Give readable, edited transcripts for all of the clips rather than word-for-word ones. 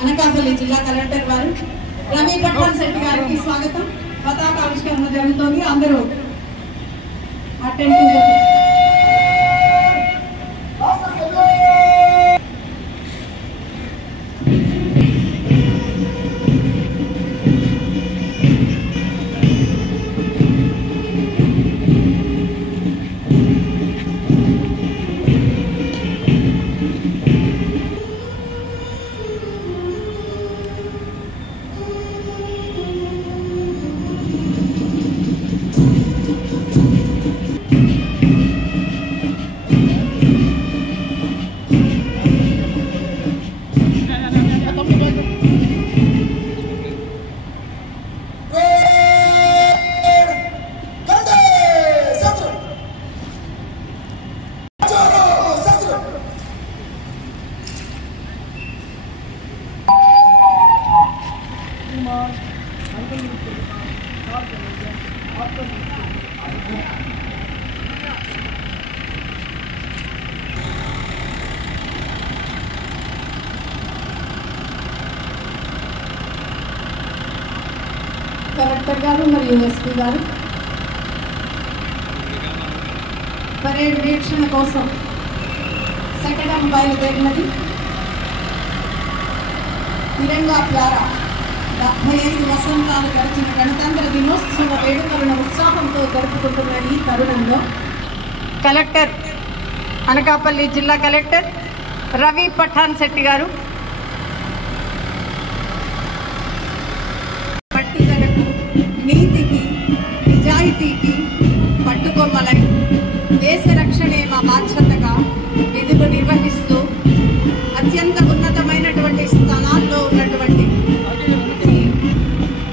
అనకాపల్లి జిల్లా కలెక్టర్ వారు రవి పట్టాన్ శెట్టి గారికి స్వాగతం. పతాకావిష్కరణ జరుగుతోంది. అందరూ అటెండ్ కలెక్టర్ గారు మరియు ఎస్పీ గారు పరేడ్ వీక్షణ కోసం శకటం బయలుదేరినది. తిరంగా ప్యారా 75 వసంతాలు గడిచిన గణతంత్ర దినోత్సవ వేడుకలను ఉత్సాహంతో జరుపుకుంటున్న ఈ తరుణంలో కలెక్టర్ అనకాపల్లి జిల్లా కలెక్టర్ రవి పఠాన్ శెట్టి గారు పట్టుదలకు, నీతికి, నిజాయితీకి పట్టుకొమ్మలై దేశ రక్షణే మా బాధ్యతగా విధులు నిర్వహిస్తూ అత్యంత ఉన్నతమైనటువంటి స్థానాల్లో ఉన్నటువంటి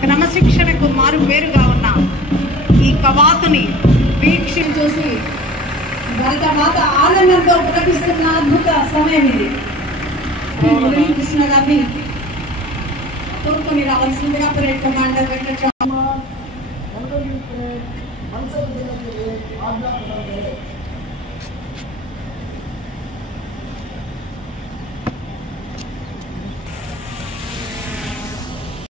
క్రమశిక్షణకు మారు పేరుగా ఉన్న ఈ కవాతుని వీక్షించి భరతమాత ఆనందంతో ప్రకటిస్తున్న అద్భుత సమయం ఇది. కృష్ణ గారిని కోరుకొని రావాల్సిందిగా పరేడ్ కమాండర్ వెంకట